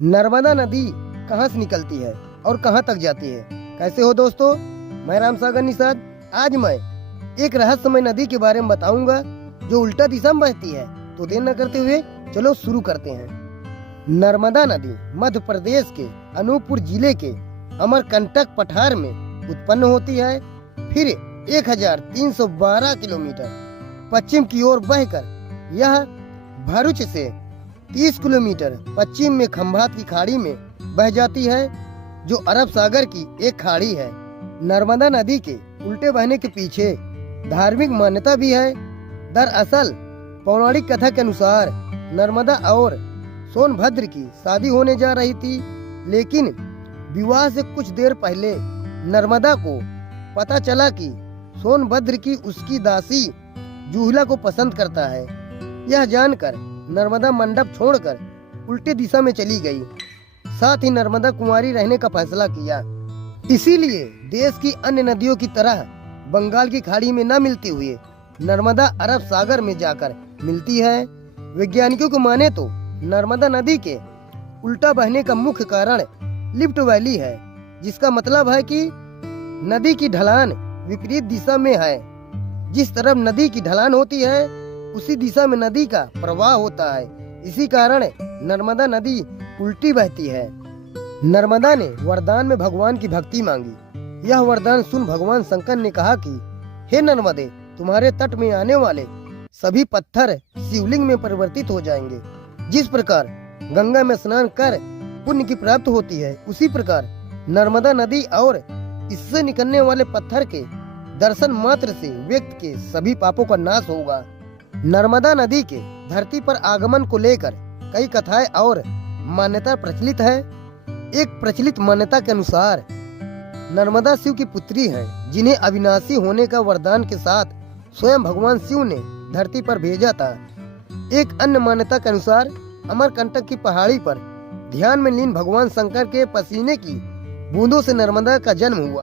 नर्मदा नदी कहाँ से निकलती है और कहाँ तक जाती है। कैसे हो दोस्तों, मैं राम सागर निषाद। आज मैं एक रहस्यमय नदी के बारे में बताऊंगा जो उल्टा दिशा में बहती है। तो देर न करते हुए चलो शुरू करते हैं। नर्मदा नदी मध्य प्रदेश के अनूपपुर जिले के अमरकंटक पठार में उत्पन्न होती है। फिर 1312 किलोमीटर पश्चिम की ओर बहकर यह भरूच से 30 किलोमीटर पश्चिम में खंभात की खाड़ी में बह जाती है, जो अरब सागर की एक खाड़ी है। नर्मदा नदी के उल्टे बहने के पीछे धार्मिक मान्यता भी है। दरअसल पौराणिक कथा के अनुसार नर्मदा और सोनभद्र की शादी होने जा रही थी, लेकिन विवाह से कुछ देर पहले नर्मदा को पता चला कि सोनभद्र की उसकी दासी जूहिला को पसंद करता है। यह जानकर नर्मदा मंडप छोड़कर उल्टे दिशा में चली गई। साथ ही नर्मदा कुंवारी रहने का फैसला किया। इसीलिए देश की अन्य नदियों की तरह बंगाल की खाड़ी में न मिलते हुए नर्मदा अरब सागर में जाकर मिलती है। वैज्ञानिकों को माने तो नर्मदा नदी के उल्टा बहने का मुख्य कारण लिफ्ट वैली है, जिसका मतलब है कि नदी की ढलान विपरीत दिशा में है। जिस तरफ नदी की ढलान होती है उसी दिशा में नदी का प्रवाह होता है। इसी कारण नर्मदा नदी उल्टी बहती है। नर्मदा ने वरदान में भगवान की भक्ति मांगी। यह वरदान सुन भगवान शंकर ने कहा कि हे नर्मदे, तुम्हारे तट में आने वाले सभी पत्थर शिवलिंग में परिवर्तित हो जाएंगे। जिस प्रकार गंगा में स्नान कर पुण्य की प्राप्ति होती है, उसी प्रकार नर्मदा नदी और इससे निकलने वाले पत्थर के दर्शन मात्र से व्यक्ति के सभी पापों का नाश होगा। नर्मदा नदी के धरती पर आगमन को लेकर कई कथाएं और मान्यता प्रचलित है। एक प्रचलित मान्यता के अनुसार नर्मदा शिव की पुत्री हैं, जिन्हें अविनाशी होने का वरदान के साथ स्वयं भगवान शिव ने धरती पर भेजा था। एक अन्य मान्यता के अनुसार अमरकंटक की पहाड़ी पर ध्यान में लीन भगवान शंकर के पसीने की बूंदों से नर्मदा का जन्म हुआ।